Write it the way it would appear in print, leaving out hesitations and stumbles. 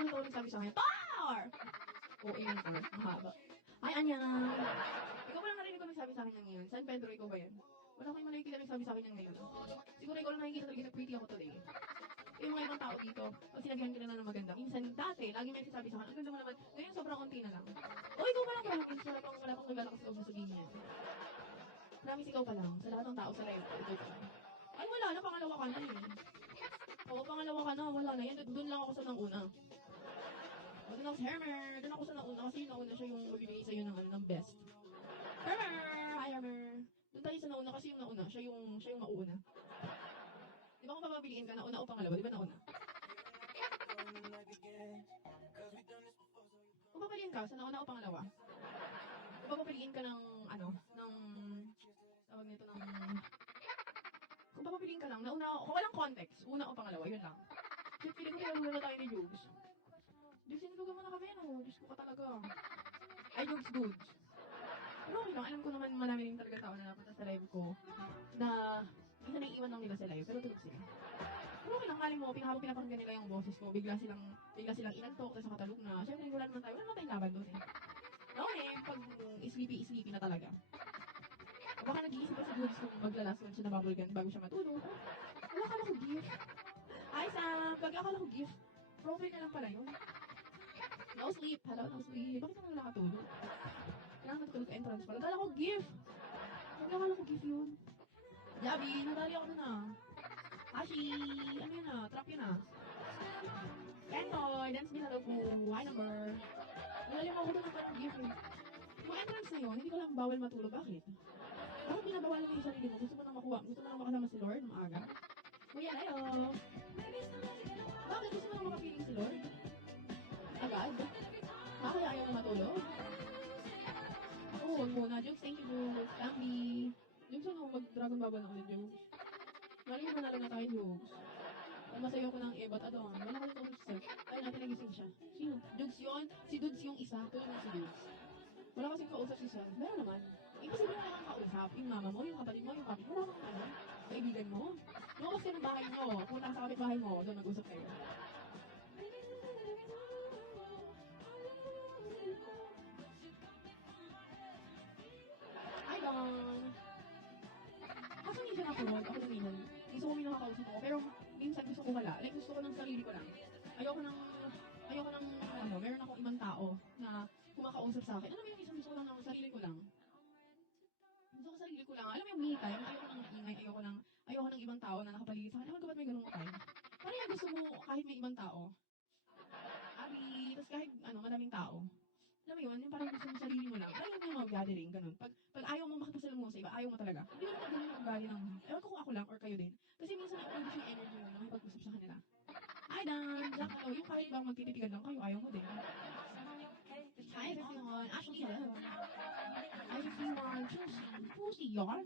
lang totoo nagsabi sa akin, Tar! Oo, yun, Tar. Mahaba. Hi, Anya! Ikaw ba lang narinig ko nagsabi sa akin ng ngayon? San Pedro, ikaw ba yan? Wala ko yung nakikita nagsabi sa akin ng ngayon. Siguro ikaw lang nakikita talaga na pretty ako today. Yung mga ibang tao dito, pag sinabihan ka na ng maganda, minsan dati, lagi may sasabi sa akin, ang ganda mo naman, ngayon sobrang unti na lang. O, ikaw pa lang promise, wala pang naglalakass loob na sabihin niya. Promise, ikaw pa lang, sa lahat ng tao sa live ko, ikaw pa lang. Ay, wala na, pangalawa ka na eh. Oo, pangalawa ka na, wala na yan, doon lang ako sa nang una. O, doon ako sa Hermer, doon ako sa nauna, kasi yung nauna siya yung magbibigay sa'yo ng best. Hermer! Hi, Hermer! Doon tayo sa nauna kasi yung nauna, siya yung mauna. Di ba kung papapiliin ka, nauna o pangalawa? Di ba nauna? Kung papapiliin ka, sa nauna o pangalawa? Kung papapiliin ka ng, tawag nito ng... Kung papapiliin ka lang, nauna, kung walang context, una o pangalawa, yun lang. Kasi feeling ko tinagulong na tayo ni Jokes. Diyos, sinulugan mo na kami, no? Diyos ko ka talaga. Ay, Jokes good. Pero okay lang, alam ko naman marami rin talaga tao na napunta sa live ko na minsan naiiwan lang nila sa live, pero tulog sila. Pero okay lang, mali mo, pinapakinggan nila yung boses ko, bigla silang inantok, tapos nakatalog na. Siyempre, wala naman tayong laban doon eh. Noon eh, pag sleepy na talaga. O baka nag-iisip pa si Goods kung maglalas one siya na bubble gum bago siya matulog. Wala, akala ko gift. Ay, pag akala ko gift, profile na lang pala yun. No sleep, hello, no sleep. Bakit naman nakatulog? Kailangan matutulog sa entrance pala. Akala ko gift. Akala ko gift yun. Jabi, nadali ako na. Hashi, ano yun na? Trap yun na. Kentoy, dance me hello po. Hi number. Nadali mo ako doon ng parang gift eh. Yung entrance na yun, hindi ko lang bawal matulog. Bakit? Bakit binabawalan mo yung sarili mo? Gusto mo nang makuha? Gusto mo nang makasama si Lord maaga? Kuya, hello. Bakit gusto mo nang makapiling si Lord? Agad? Kaya ayaw mo matulog? Oo, huwag muna. Jokes, thank you, Jokes. Lambi. Jokes, ano, mag-dragon bubble na ulit, Jokes. Mali mo manalo na tayo, Jokes. Kung masayo ko ng ebat, wala ka dito sa self. Tayo natin nagising siya. Sino? Jokes yun? Si Dudes yung isa. Tulad mo si Dudes. Wala kasing kausap si Sel. Meron naman. Imposible na kang kausap. Yung mama mo, yung kapatid mo, yung kapit mo. Wala kang kaibigan mo. Lumabas ka ng bahay mo. Punta ka sa kapit-bahay mo. Doon mag-usap kayo. Hi, Dong! Kaso hindi siya nakulog. Ako naman. Gusto ko may nakakausap ako. Pero minsan gusto ko wala. Like, gusto ko ng sarili ko lang. Ayoko ng meron akong ibang tao na kumakausap sa akin. Alam mo yung isang gusto ko lang ng sarili ko lang. Gusto ko sarili ko lang. Alam mo yung me time, ayoko ng ingay, ayoko ng ibang tao na nakapaligid sa akin. Ewan ko ba't may ganung time. Parang yung gusto mo kahit may ibang tao. Abi, tapos kahit maraming tao. Alam mo yun, yung parang gusto mo sarili mo lang. Ayaw mo yung mag-gathering, ganun. Pag ayaw mo makipagsalam mo sa iba, ayaw mo talaga. Hindi naman ganun yung ugali ng, ewan ko kung ako lang or kayo din. Kasi minsan naubos yung energy mo na makipag-usap sa kanila. Hi, Dan! Jack, hello. Yung kahit bang magtititigan lang kayo, ayaw mo din. Hi, 51. Ashley, hello. Hi, 51. Juicy. Pussy, yarn.